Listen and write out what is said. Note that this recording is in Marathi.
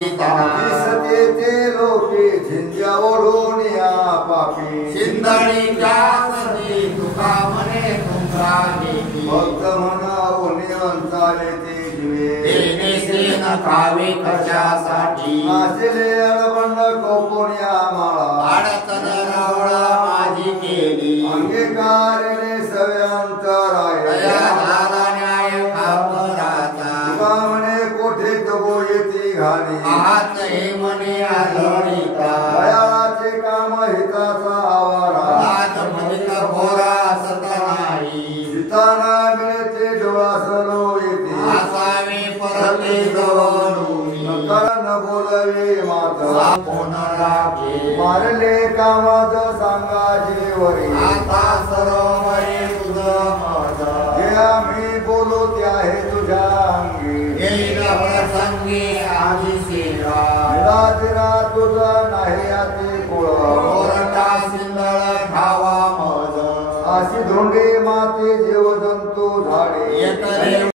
दिसते ते लोके झिंज्या ओढून या पापी शिंदळीच्या सदी तुका म्हणे तुमचा देवी भक्त म्हणावून वंचाले ते जीवे देणेसे न खावे कशासाठी नाचले अडबंड कोपून या माळा अडचण रवळा माझी केली अंगीकारले सवे अंतराय दया झाला न्याय खापराचा तुका म्हणे कोठे तबो येती घाली हात हे म्हणे आढळीता दयाळाचे काम हिताचा आवारा नाथ म्हणित घोरा असत नाही जिताना मिळते डोळासलो येते असावे परते जवळून न बोलवे माता कोण राखे मारले कामाच सांगाचे वरी आता सरोवरे तुझं माझा जे आम्ही बोलू ते आहे तुझ्या अंगी येईल प्रसंगी आधी सेवा निराजरा तुझा नाही आती कुळ कोरटा सिंदळ खावा मज अशी धोंडे माते जीवजंतू झाडे एकरे